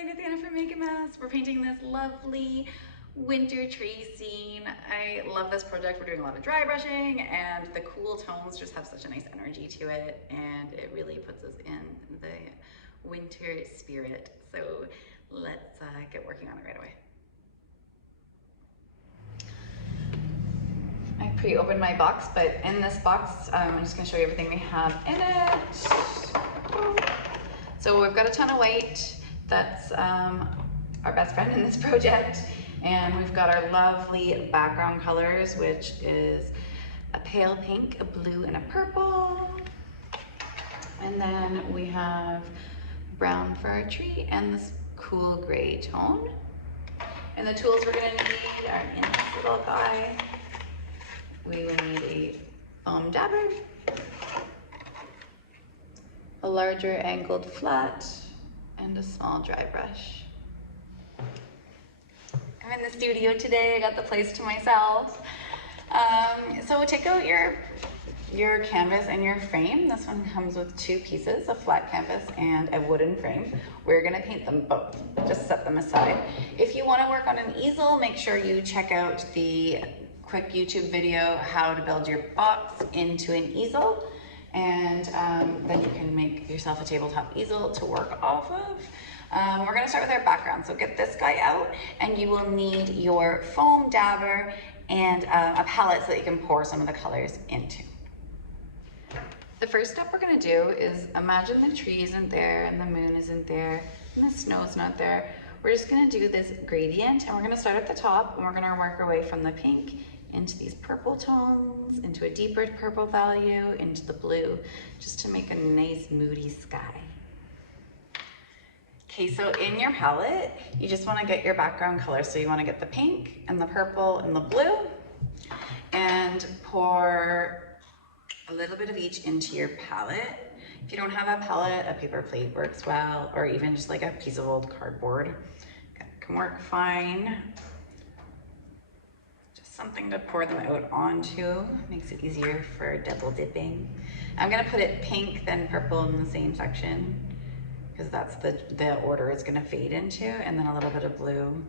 Hi, Nathana from Make a Mess. We're painting this lovely winter tree scene. I love this project. We're doing a lot of dry brushing and the cool tones just have such a nice energy to it, and it really puts us in the winter spirit. So let's get working on it right away. I pre-opened my box, but in this box, I'm just gonna show you everything we have in it. So we've got a ton of white. That's our best friend in this project. And we've got our lovely background colors, which is a pale pink, a blue, and a purple. And then we have brown for our tree and this cool gray tone. And the tools we're gonna need are in this little guy. We will need a foam dabber, a larger angled flat, and a small dry brush. I'm in the studio today. I got the place to myself. So take out your canvas and your frame. This one comes with two pieces, a flat canvas and a wooden frame. We're gonna paint them both. Just set them aside. If you wanna work on an easel, make sure you check out the quick YouTube video, how to build your box into an easel. And then you can make yourself a tabletop easel to work off of. We're gonna start with our background. So get this guy out, and you will need your foam dabber and a palette so that you can pour some of the colors into. The first step we're gonna do is imagine the tree isn't there and the moon isn't there and the snow's not there. We're just gonna do this gradient, and we're gonna start at the top, and we're gonna work our way from the pink into these purple tones, into a deeper purple value, into the blue, just to make a nice moody sky. Okay, so in your palette, you just wanna get your background color. So you wanna get the pink and the purple and the blue, and pour a little bit of each into your palette. If you don't have a palette, a paper plate works well, or even just like a piece of old cardboard can work fine. Something to pour them out onto, makes it easier for double dipping. I'm gonna put it pink then purple in the same section, because that's the order it's gonna fade into, and then a little bit of blue.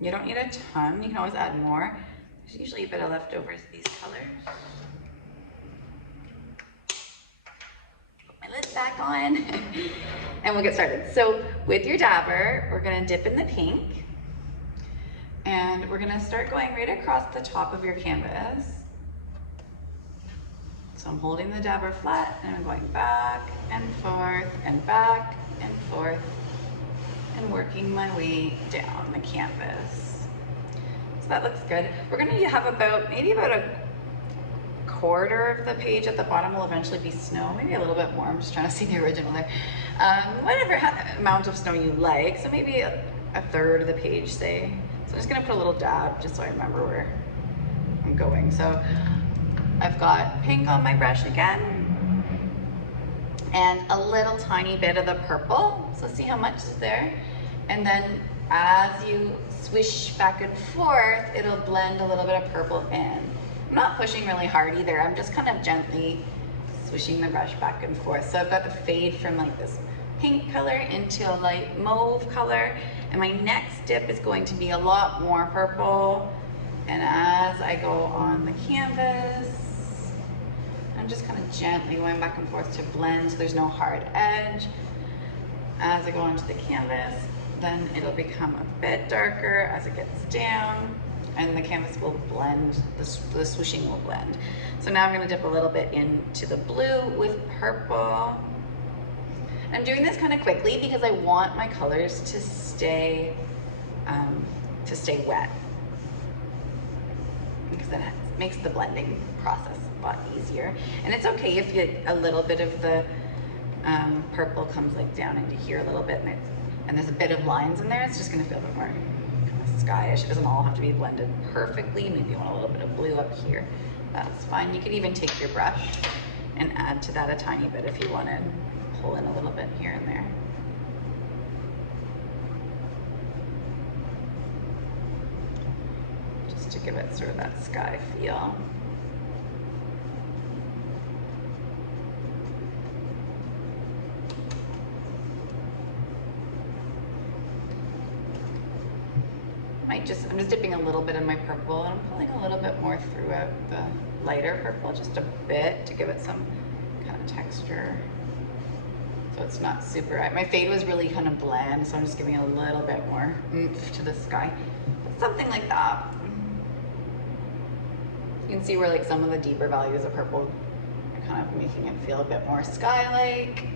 You don't need a ton, you can always add more. There's usually a bit of leftovers of these colors. Back on and we'll get started. So with your dabber, we're gonna dip in the pink, and we're gonna start going right across the top of your canvas. So I'm holding the dabber flat, and I'm going back and forth and back and forth and working my way down the canvas. So that looks good. We're gonna have maybe about a quarter of the page at the bottom will eventually be snow, maybe a little bit more. I'm just trying to see the original there. Whatever amount of snow you like, so maybe a third of the page, say. So I'm just gonna put a little dab just so I remember where I'm going. So I've got pink on my brush again, and a little tiny bit of the purple. So see how much is there? And then as you swish back and forth, it'll blend a little bit of purple in. I'm not pushing really hard either. I'm just kind of gently swishing the brush back and forth. So I've got the fade from like this pink color into a light mauve color. And my next dip is going to be a lot more purple. And as I go on the canvas, I'm just kind of gently going back and forth to blend so there's no hard edge. As I go onto the canvas, then it'll become a bit darker as it gets down, and the canvas will blend, the swooshing will blend. So now I'm gonna dip a little bit into the blue with purple. I'm doing this kind of quickly because I want my colors to stay wet, because that makes the blending process a lot easier. And it's okay if a little bit of the purple comes like down into here a little bit, and there's a bit of lines in there. It's just gonna feel a bit more skyish. It doesn't all have to be blended perfectly. Maybe you want a little bit of blue up here. That's fine. You could even take your brush and add to that a tiny bit if you wanted. Pull in a little bit here and there. Just to give it sort of that sky feel. I'm just dipping a little bit in my purple, and I'm pulling a little bit more throughout the lighter purple, just a bit to give it some kind of texture. So it's not super, my fade was really kind of bland, so I'm just giving it a little bit more oomph to the sky. Something like that. You can see where like some of the deeper values of purple are kind of making it feel a bit more sky-like.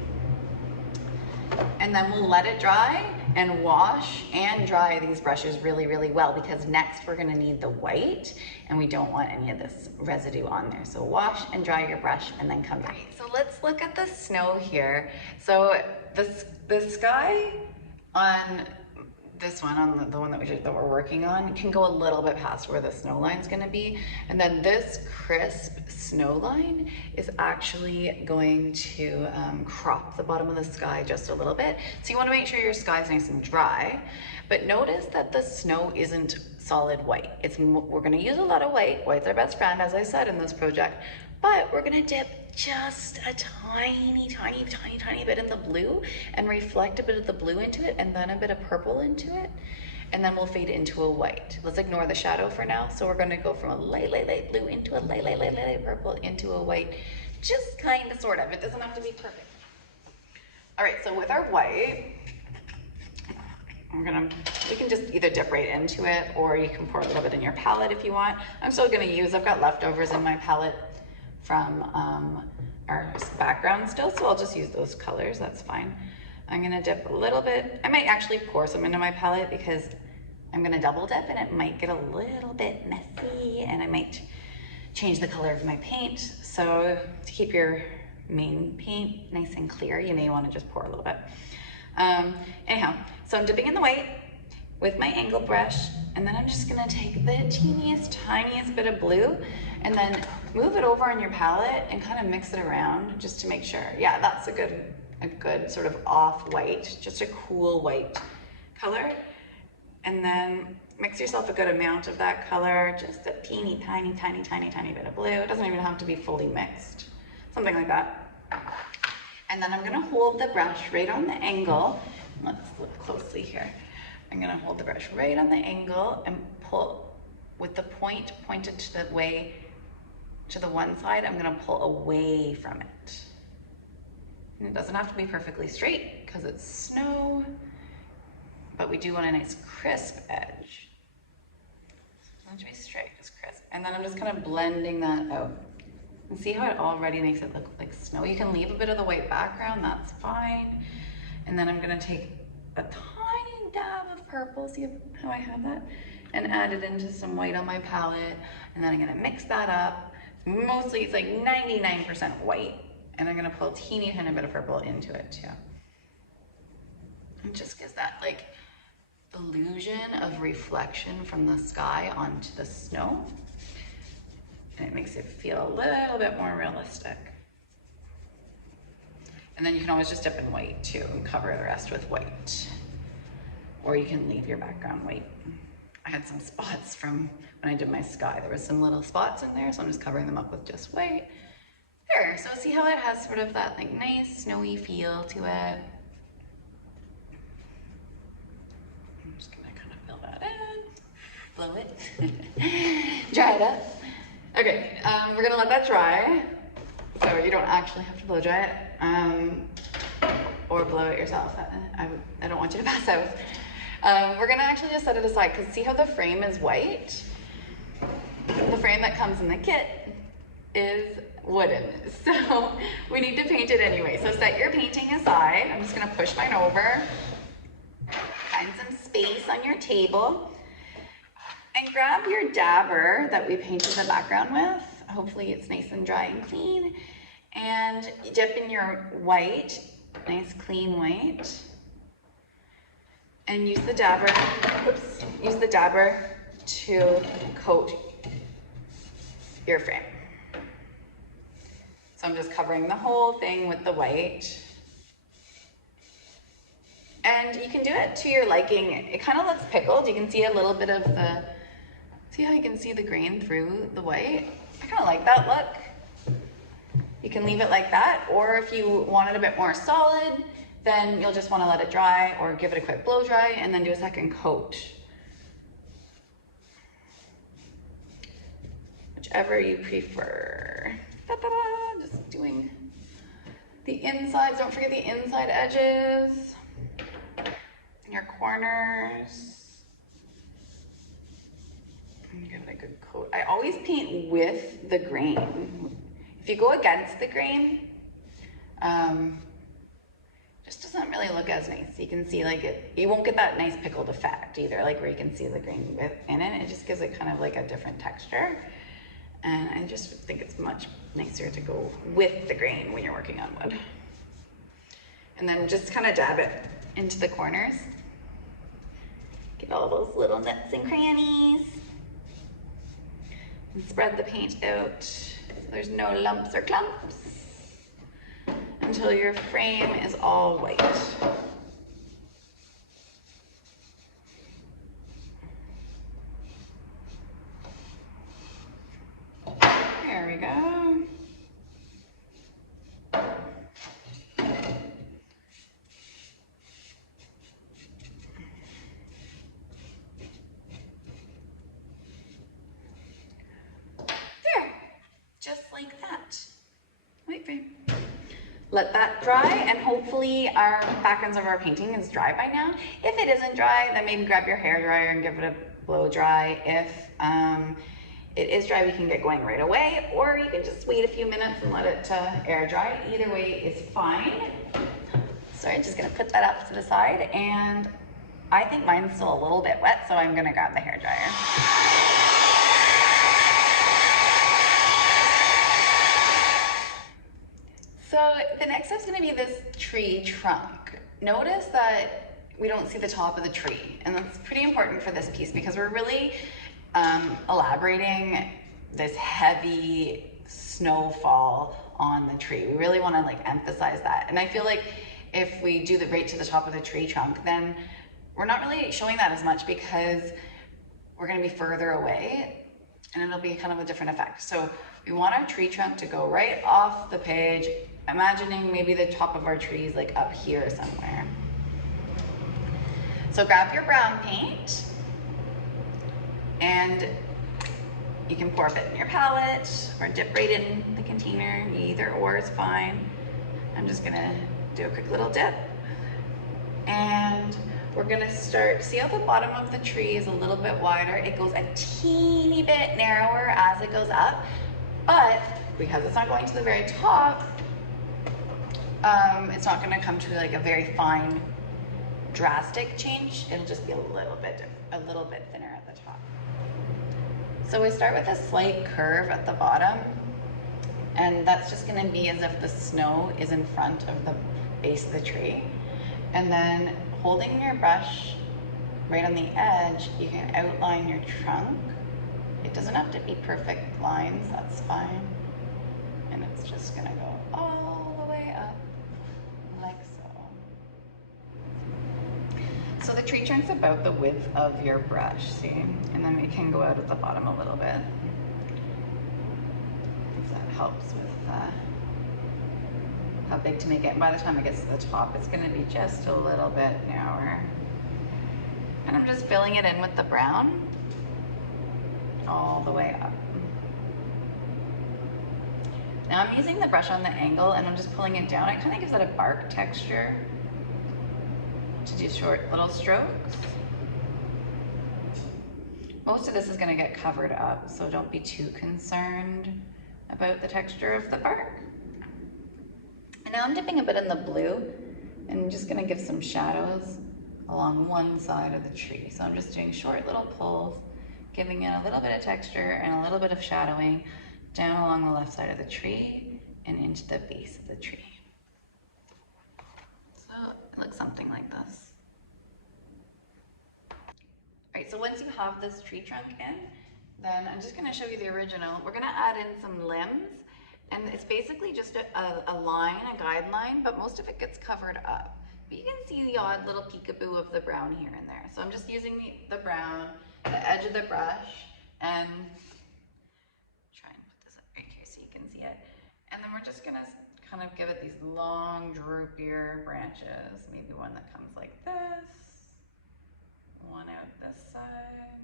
And then we'll let it dry and wash and dry these brushes really, really well, because next we're gonna need the white and we don't want any of this residue on there. So wash and dry your brush and then come back. So let's look at the snow here. So the sky on this one, on the one that we're working on, can go a little bit past where the snow line's gonna be. And then this crisp snow line is actually going to crop the bottom of the sky just a little bit. So you wanna make sure your sky's nice and dry, but notice that the snow isn't solid white. We're gonna use a lot of white. White's our best friend, as I said in this project, but we're gonna dip just a tiny bit in the blue and reflect a bit of the blue into it and then a bit of purple into it. And then we'll fade into a white. Let's ignore the shadow for now. So we're gonna go from a light blue into a light purple into a white. Just kind of, sort of. It doesn't have to be perfect. All right, so with our white, we can just either dip right into it, or you can pour a little bit in your palette if you want. I've got leftovers in my palette from our background still, so I'll just use those colors, that's fine. I'm gonna dip a little bit. I might actually pour some into my palette because I'm gonna double dip and it might get a little bit messy and I might change the color of my paint. So to keep your main paint nice and clear, you may wanna just pour a little bit. Anyhow, so I'm dipping in the white with my angle brush, and then I'm just gonna take the teeniest, tiniest bit of blue and then move it over on your palette and kind of mix it around just to make sure. Yeah, that's a good sort of off-white, just a cool white color. And then mix yourself a good amount of that color, just a teeny, tiny bit of blue. It doesn't even have to be fully mixed, something like that. And then I'm gonna hold the brush right on the angle. Let's look closely here. I'm gonna hold the brush right on the angle and pull with the point pointed to the one side. I'm gonna pull away from it. And it doesn't have to be perfectly straight because it's snow, but we do want a nice crisp edge. So it doesn't have to be straight, just crisp. And then I'm just kind of blending that out. And see how it already makes it look like snow? You can leave a bit of the white background, that's fine. And then I'm gonna take a tiny dab of purple, see how I have that? And add it into some white on my palette. And then I'm gonna mix that up. Mostly it's like 99% white. And I'm gonna pull a teeny tiny bit of purple into it too. It just gives that like illusion of reflection from the sky onto the snow. And it makes it feel a little bit more realistic. And then you can always just dip in white too and cover the rest with white. Or you can leave your background white. I had some spots from when I did my sky. There was some little spots in there, so I'm just covering them up with just white. There, so see how it has sort of that like nice snowy feel to it. I'm just gonna kind of fill that in, blow it, dry it up. Okay, we're gonna let that dry. So you don't actually have to blow dry it, or blow it yourself. I don't want you to pass out. We're gonna actually just set it aside because see how the frame is white? The frame that comes in the kit is wooden, so we need to paint it anyway. So set your painting aside. I'm just gonna push mine over, find some space on your table, and grab your dabber that we painted the background with. Hopefully it's nice and dry and clean. And dip in your white, nice clean white. And use the dabber, to coat your frame. So I'm just covering the whole thing with the white. And you can do it to your liking. It kind of looks pickled. You can see a little bit of see how you can see the grain through the white? I kind of like that look. You can leave it like that, or if you want it a bit more solid, then you'll just want to let it dry or give it a quick blow dry and then do a second coat whichever you prefer. Ta-da-da! Just doing the insides. Don't forget the inside edges, your corners. And give it a good coat. I always paint with the grain. If you go against the grain, just doesn't really look as nice. You can see like you won't get that nice pickled effect either, like where you can see the grain in it. It just gives it kind of like a different texture. And I just think it's much nicer to go with the grain when you're working on wood. And then just kind of dab it into the corners. Get all those little nooks and crannies. And spread the paint out so there's no lumps or clumps until your frame is all white. There we go. Just like that. Wait for you. Let that dry, and hopefully our backgrounds of our painting is dry by now. If it isn't dry, then maybe grab your hair dryer and give it a blow dry. If it is dry, we can get going right away, or you can just wait a few minutes and let it air dry. Either way is fine. So I'm just gonna put that up to the side, and I think mine's still a little bit wet, so I'm gonna grab the hair dryer. So the next step is going to be this tree trunk. Notice that we don't see the top of the tree, and that's pretty important for this piece because we're really elaborating this heavy snowfall on the tree. We really want to like emphasize that, and I feel like if we do the right to the top of the tree trunk, then we're not really showing that as much because we're going to be further away, and it'll be kind of a different effect. So we want our tree trunk to go right off the page, imagining maybe the top of our tree is like up here somewhere. So grab your brown paint, and you can pour a bit in your palette or dip right in the container. Either or is fine. I'm just gonna do a quick little dip. And we're gonna start, see how the bottom of the tree is a little bit wider? It goes a teeny bit narrower as it goes up, but because it's not going to the very top, it's not gonna come to like a very fine, drastic change. It'll just be a little bit thinner at the top. So we start with a slight curve at the bottom, and that's just gonna be as if the snow is in front of the base of the tree. And then holding your brush right on the edge, you can outline your trunk. It doesn't have to be perfect lines, that's fine. And it's just gonna go all the way up, like so. So the tree trunk's about the width of your brush, see? And then we can go out at the bottom a little bit. So that helps with how big to make it. And by the time it gets to the top, it's gonna be just a little bit narrower. And I'm just filling it in with the brown all the way up. Now I'm using the brush on the angle and I'm just pulling it down. It kind of gives it a bark texture to do short little strokes. Most of this is gonna get covered up, so don't be too concerned about the texture of the bark. And now I'm dipping a bit in the blue and I'm just gonna give some shadows along one side of the tree. So I'm just doing short little pulls, giving it a little bit of texture and a little bit of shadowing down along the left side of the tree and into the base of the tree. So it looks something like this. All right, so once you have this tree trunk in, then I'm just gonna show you the original. We're gonna add in some limbs, and it's basically just a line, a guideline, but most of it gets covered up. But you can see the odd little peekaboo of the brown here and there. So I'm just using the brown, the edge of the brush, and try and put this up right here so you can see it. And then we're just gonna kind of give it these long, droopier branches. Maybe one that comes like this, one out this side,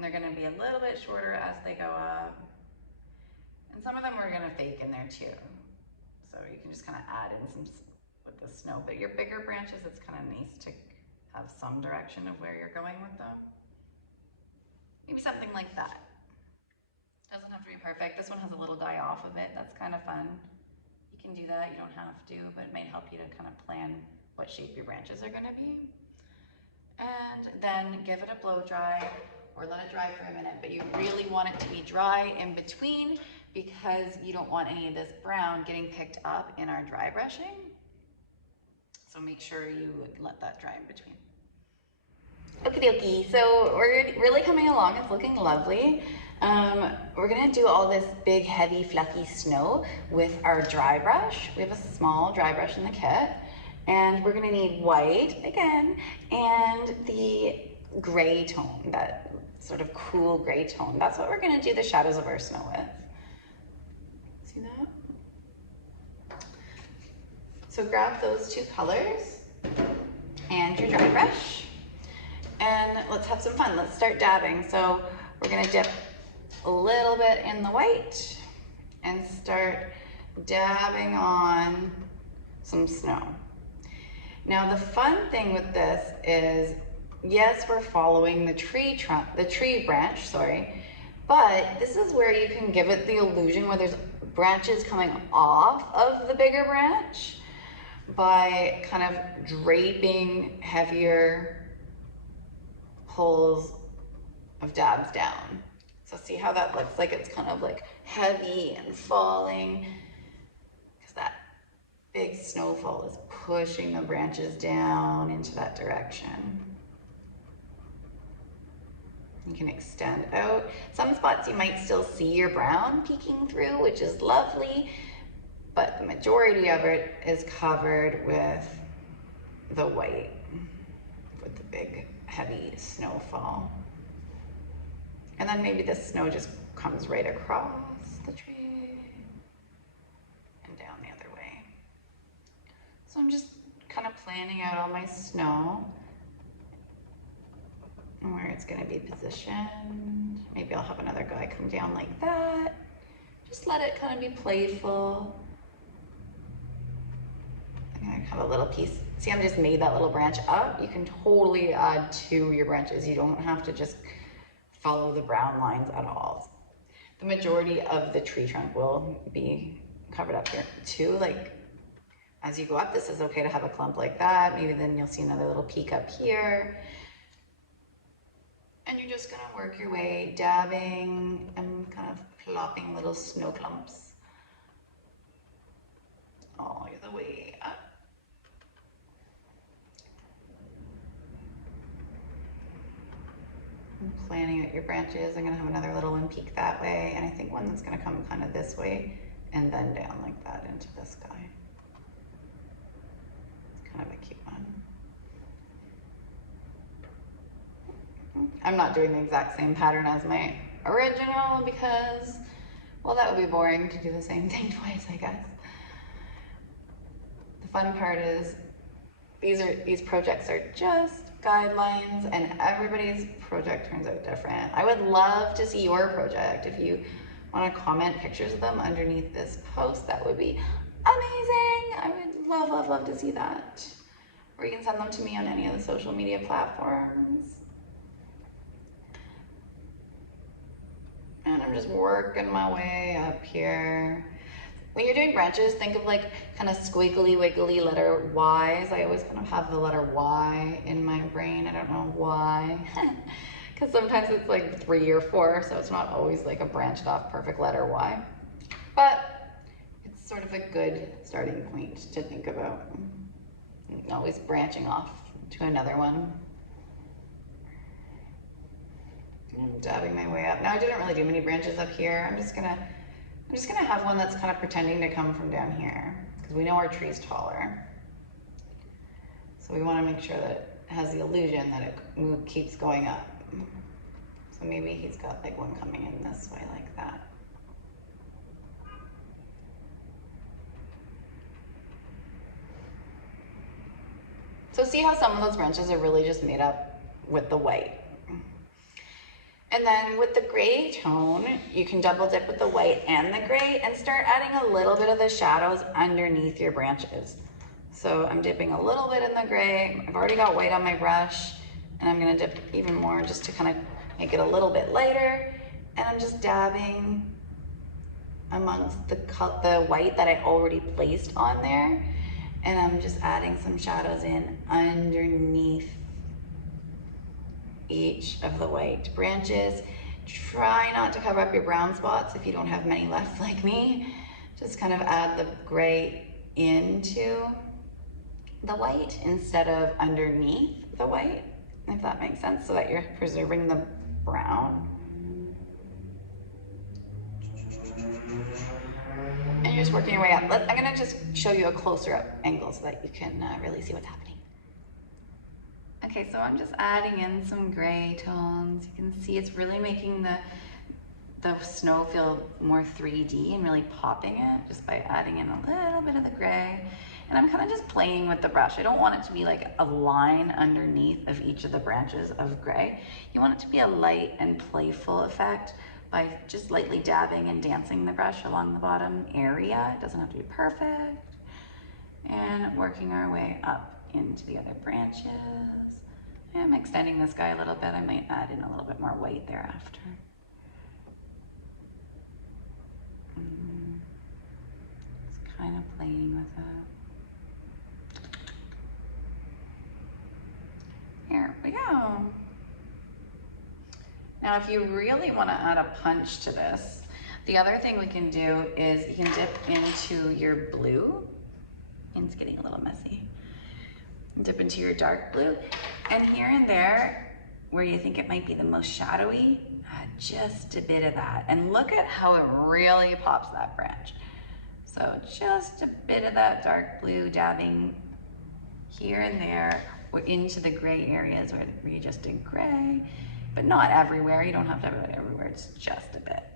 And they're gonna be a little bit shorter as they go up. And some of them we're gonna fake in there too. So you can just kind of add in some with the snow, but your bigger branches, it's kind of nice to have some direction of where you're going with them. Maybe something like that. Doesn't have to be perfect. This one has a little guy off of it. That's kind of fun. You can do that, you don't have to, but it might help you to kind of plan what shape your branches are gonna be. And then give it a blow dry or let it dry for a minute, but you really want it to be dry in between because you don't want any of this brown getting picked up in our dry brushing. So make sure you let that dry in between. Okie dokie, so we're really coming along, it's looking lovely. We're gonna do all this big, heavy, fluffy snow with our dry brush. We have a small dry brush in the kit, and we're gonna need white, again, and the gray tone, that sort of cool gray tone. That's what we're gonna do the shadows of our snow with. See that? So grab those two colors and your dry brush, and let's have some fun. Let's start dabbing. So we're gonna dip a little bit in the white and start dabbing on some snow. Now the fun thing with this is, yes, we're following the tree branch, but this is where you can give it the illusion where there's branches coming off of the bigger branch by kind of draping heavier pulls of dabs down. So see how that looks like it's kind of like heavy and falling, because that big snowfall is pushing the branches down into that direction. You can extend out. Some spots you might still see your brown peeking through, which is lovely, but the majority of it is covered with the white, with the big heavy snowfall. And then maybe the snow just comes right across the tree and down the other way. So I'm just kind of planning out all my snow and where it's gonna be positioned. Maybe I'll have another guy come down like that. Just let it kind of be playful. I'm gonna have a little piece. See, I just made that little branch up. You can totally add to your branches. You don't have to just follow the brown lines at all. The majority of the tree trunk will be covered up here too. Like as you go up, this is okay to have a clump like that. Maybe then you'll see another little peak up here. And you're just gonna work your way, dabbing and kind of plopping little snow clumps all the way up. And planning out your branches. I'm gonna have another little one peek that way, and I think one that's gonna come kind of this way and then down like that into this guy. It's kind of a cute one. I'm not doing the exact same pattern as my original because, well, that would be boring to do the same thing twice, I guess. The fun part is these projects are just guidelines, and everybody's project turns out different. I would love to see your project. If you want to comment pictures of them underneath this post, that would be amazing. I would love to see that. Or you can send them to me on any of the social media platforms. And I'm just working my way up here. When you're doing branches, think of like kind of squiggly wiggly letter Y's. I always kind of have the letter Y in my brain. I don't know why. Because sometimes it's like 3 or 4, so it's not always like a branched off perfect letter Y. But it's sort of a good starting point to think about. Always branching off to another one. I'm dabbing my way up. Now I didn't really do many branches up here. I'm just gonna have one that's kind of pretending to come from down here, because we know our tree's taller. So we want to make sure that it has the illusion that it keeps going up. So maybe he's got like one coming in this way like that. So see how some of those branches are really just made up with the white. And then with the gray tone, you can double dip with the white and the gray and start adding a little bit of the shadows underneath your branches. So I'm dipping a little bit in the gray. I've already got white on my brush, and I'm gonna dip even more just to kind of make it a little bit lighter. And I'm just dabbing amongst the white that I already placed on there. And I'm just adding some shadows in underneath each of the white branches. Try not to cover up your brown spots if you don't have many left like me. Just kind of add the gray into the white instead of underneath the white, if that makes sense, so that you're preserving the brown. And you're just working your way up. I'm gonna just show you a closer up angle so that you can really see what's happening. Okay, so I'm just adding in some gray tones. You can see it's really making the snow feel more 3D and really popping it just by adding in a little bit of the gray. And I'm kind of just playing with the brush. I don't want it to be like a line underneath of each of the branches of gray. You want it to be a light and playful effect by just lightly dabbing and dancing the brush along the bottom area. It doesn't have to be perfect. And working our way up into the other branches. I'm extending this guy a little bit. I might add in a little bit more white thereafter. Just kind of playing with it. Here we go. Now, if you really want to add a punch to this, the other thing we can do is you can dip into your blue. And it's getting a little messy. Dip into your dark blue, and here and there, where you think it might be the most shadowy, add just a bit of that. And look at how it really pops that branch. So just a bit of that dark blue dabbing here and there, or into the gray areas where you just did gray, but not everywhere. You don't have to have it everywhere, it's just a bit.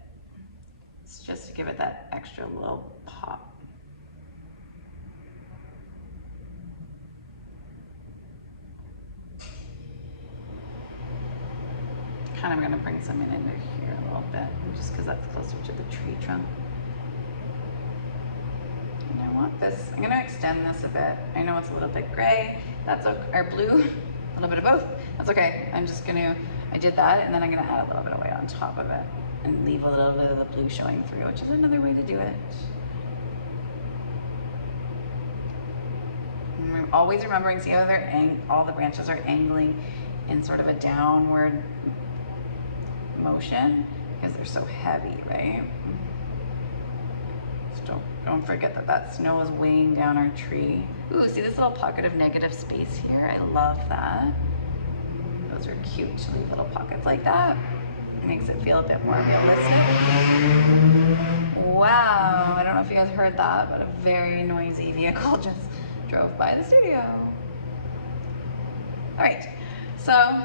It's just to give it that extra little pop. I'm going to bring some in under here a little bit, just because that's closer to the tree trunk. And I want this, I'm going to extend this a bit. I know it's a little bit gray, that's okay, or blue, a little bit of both. That's okay. I'm just going to, I did that, and then I'm going to add a little bit of white on top of it and leave a little bit of the blue showing through, which is another way to do it. And I'm always remembering, see how all the branches are angling in sort of a downward motion because they're so heavy, right? So don't forget that snow is weighing down our tree. Ooh, see this little pocket of negative space here? I love that. Those are cute to leave little pockets like that. It makes it feel a bit more realistic. Wow, I don't know if you guys heard that, but a very noisy vehicle just drove by the studio. All right, so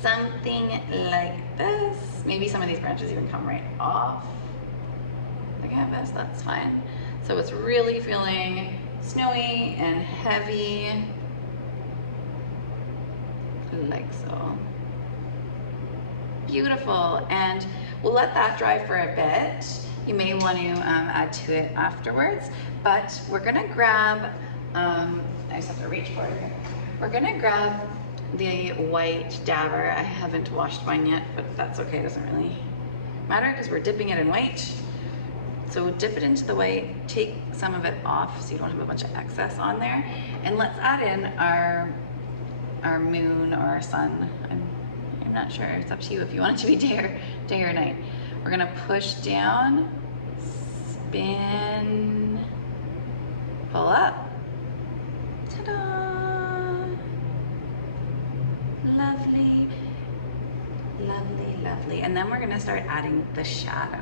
something like this. Maybe some of these branches even come right off the canvas, that's fine. So it's really feeling snowy and heavy, like so. Beautiful, and we'll let that dry for a bit. You may want to add to it afterwards, but we're gonna grab, I just have to reach for it. We're gonna grab the white dabber. I haven't washed mine yet, but that's okay, it doesn't really matter because we're dipping it in white. So dip it into the white, take some of it off so you don't have a bunch of excess on there, and let's add in our moon or our sun. I'm not sure, it's up to you if you want it to be day or night. We're gonna push down, spin, pull up, ta-da! Lovely, lovely, lovely. And then we're gonna start adding the shadow.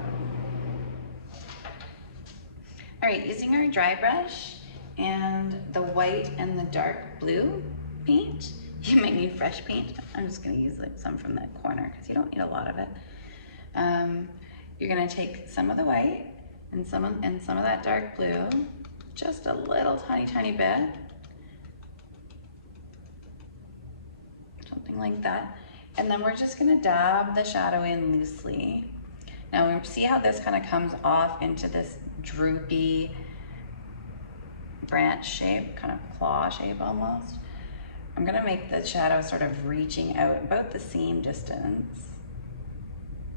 All right, using our dry brush and the white and the dark blue paint, you might need fresh paint. I'm just gonna use like some from that corner because you don't need a lot of it. You're gonna take some of the white and some of that dark blue, just a little tiny bit. Something like that. And then we're just gonna dab the shadow in loosely. Now we see how this kind of comes off into this droopy branch shape, kind of claw shape almost. I'm gonna make the shadow sort of reaching out about the same distance.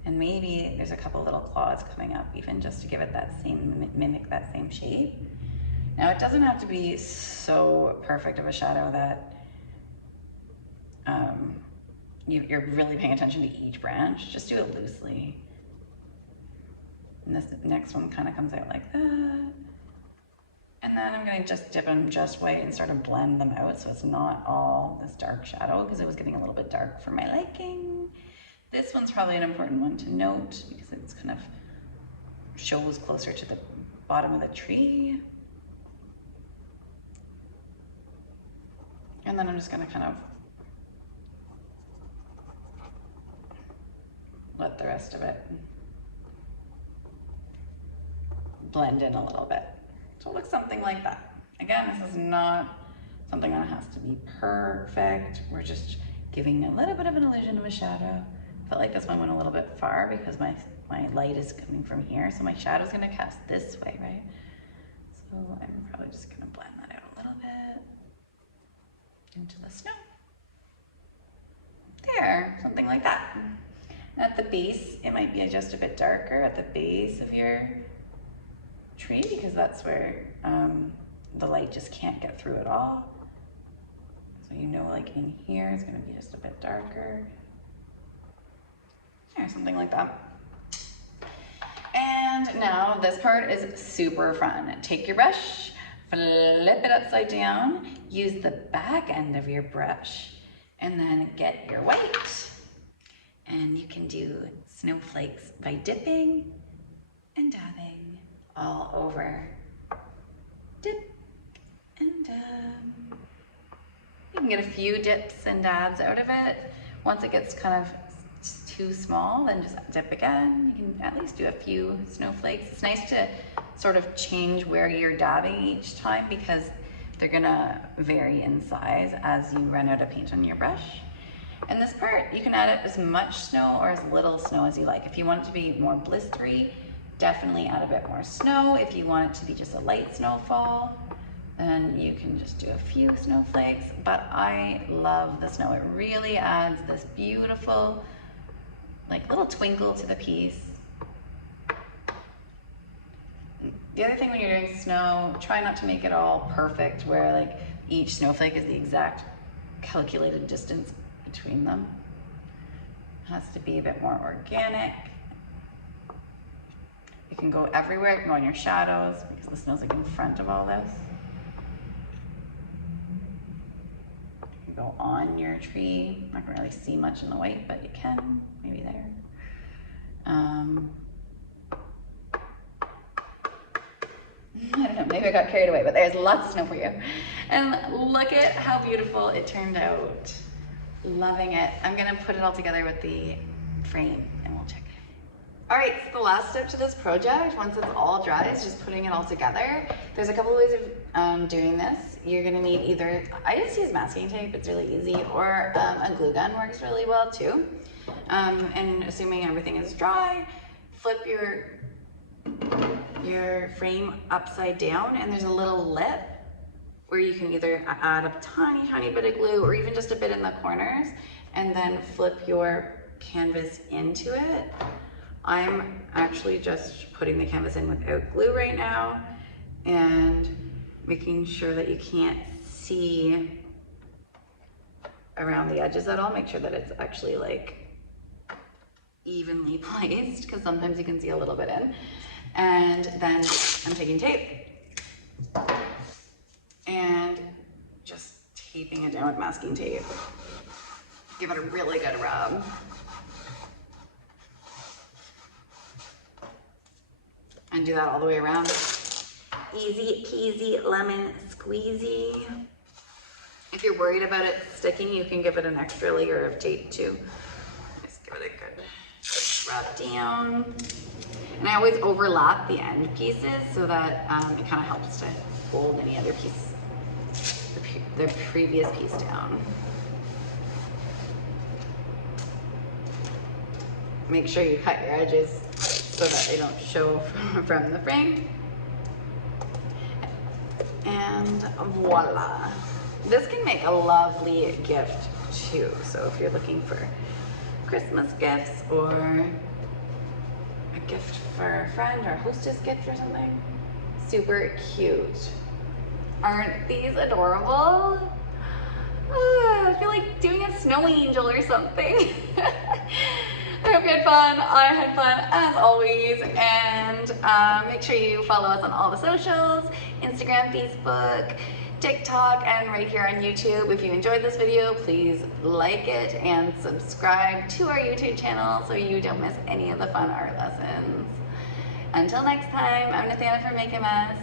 And maybe there's a couple little claws coming up even just to give it that same, mimic that same shape. Now it doesn't have to be so perfect of a shadow that you're really paying attention to each branch. Just do it loosely. And this next one kind of comes out like that. And then I'm gonna just dip them just white and sort of blend them out so it's not all this dark shadow because it was getting a little bit dark for my liking. This one's probably an important one to note because it's kind of shows closer to the bottom of the tree. And then I'm just gonna kind of let the rest of it blend in a little bit. So it looks something like that. Again, this is not something that has to be perfect. We're just giving a little bit of an illusion of a shadow. I felt like this one went a little bit far because my light is coming from here, so my shadow's gonna cast this way, right? So I'm probably just gonna blend that out a little bit into the snow. There, something like that. At the base, it might be just a bit darker at the base of your tree because that's where the light just can't get through at all. So you know, like in here, it's gonna be just a bit darker. Or something like that. And now this part is super fun. Take your brush, flip it upside down, use the back end of your brush, and then get your white. And you can do snowflakes by dipping and dabbing all over. Dip and dab. You can get a few dips and dabs out of it. Once it gets kind of too small, then just dip again. You can at least do a few snowflakes. It's nice to sort of change where you're dabbing each time because they're gonna vary in size as you run out of paint on your brush. And this part, you can add as much snow or as little snow as you like. If you want it to be more blistery, definitely add a bit more snow. If you want it to be just a light snowfall, then you can just do a few snowflakes. But I love the snow. It really adds this beautiful, like little twinkle to the piece. The other thing when you're doing snow, try not to make it all perfect where like each snowflake is the exact calculated distance between them. It has to be a bit more organic. It can go everywhere. It can go on your shadows because the snow's like in front of all this. It can go on your tree. Not gonna really see much in the white, but you can, maybe there. I don't know, maybe I got carried away, but there's lots of snow for you. And look at how beautiful it turned out. Loving it. I'm gonna put it all together with the frame and we'll check it. All right, so the last step to this project, once it's all dry, is just putting it all together. There's a couple of ways of doing this. You're gonna need either, I just use masking tape, it's really easy, or a glue gun works really well too. And assuming everything is dry, flip your frame upside down and there's a little lip where you can either add a tiny bit of glue or even just a bit in the corners and then flip your canvas into it. I'm actually just putting the canvas in without glue right now and making sure that you can't see around the edges at all. Make sure that it's actually like evenly placed because sometimes you can see a little bit in. And then I'm taking tape and just taping it down with masking tape. Give it a really good rub. And do that all the way around. Easy peasy lemon squeezy. If you're worried about it sticking, you can give it an extra layer of tape too. Just give it a good rub down. And I always overlap the end pieces so that it kind of helps to hold any other piece, the previous piece down. make sure you cut your edges so that they don't show from the frame. And voila. This can make a lovely gift too. So if you're looking for Christmas gifts or a gift for a friend or a hostess gift or something, super cute. Aren't these adorable? I feel like doing a snow angel or something. I hope you had fun. I had fun as always. And make sure you follow us on all the socials, Instagram, Facebook, TikTok, and right here on YouTube. If you enjoyed this video, please like it and subscribe to our YouTube channel so you don't miss any of the fun art lessons. Until next time, I'm Nathana from Make a Mess.